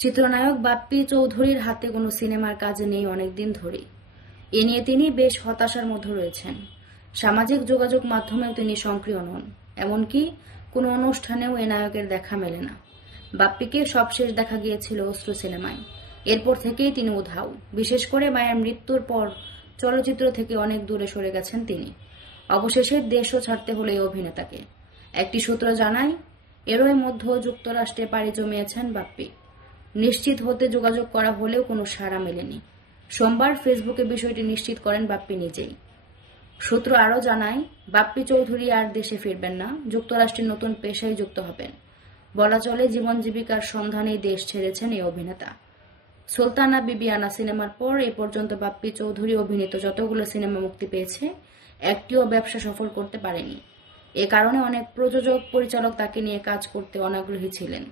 চিত্রনায়ক বাপ্পি চৌধুরীর হাতে কোনো সিনেমার কাজ নেই অনেকদিন ধরেই। এ নিয়ে তিনি বেশ হতাশার মধ্যে রয়েছেন। সামাজিক যোগাযোগ মাধ্যমেও তিনি সক্রিয় নন, এমনকি কোনো অনুষ্ঠানেও এ নায়কের দেখা মেলে না। বাপ্পিকে সবশেষ দেখা গিয়েছিল অশ্রু সিনেমায়। এরপর থেকেই তিনি উধাও। বিশেষ করে মায়ের মৃত্যুর পর চলচ্চিত্র থেকে অনেক দূরে সরে গেছেন তিনি। অবশেষে দেশও ছাড়তে হলো এই অভিনেতাকে। একটি সূত্র জানায়, এরই মধ্যে যুক্তরাষ্ট্রে পাড়ি জমিয়েছেন বাপ্পি। নিশ্চিত হতে যোগাযোগ করা হলেও কোনো সাড়া মেলেনি। সোমবার ফেসবুকে বিষয়টি নিশ্চিত করেন বাপ্পি নিজেই। সূত্র আরও জানায়, বাপ্পি চৌধুরী আর দেশে ফিরবেন না, যুক্তরাষ্ট্রের নতুন পেশায় যুক্ত হবেন। বলা চলে জীবন জীবিকার সন্ধানেই দেশ ছেড়েছেন এই অভিনেতা। সুলতানা বিবিয়ানা সিনেমার পর এ পর্যন্ত বাপ্পি চৌধুরী অভিনীত যতগুলো সিনেমা মুক্তি পেয়েছে, একটিও ব্যবসা সফল করতে পারেনি। এ কারণে অনেক প্রযোজক পরিচালক তাকে নিয়ে কাজ করতে অনাগ্রহী ছিলেন।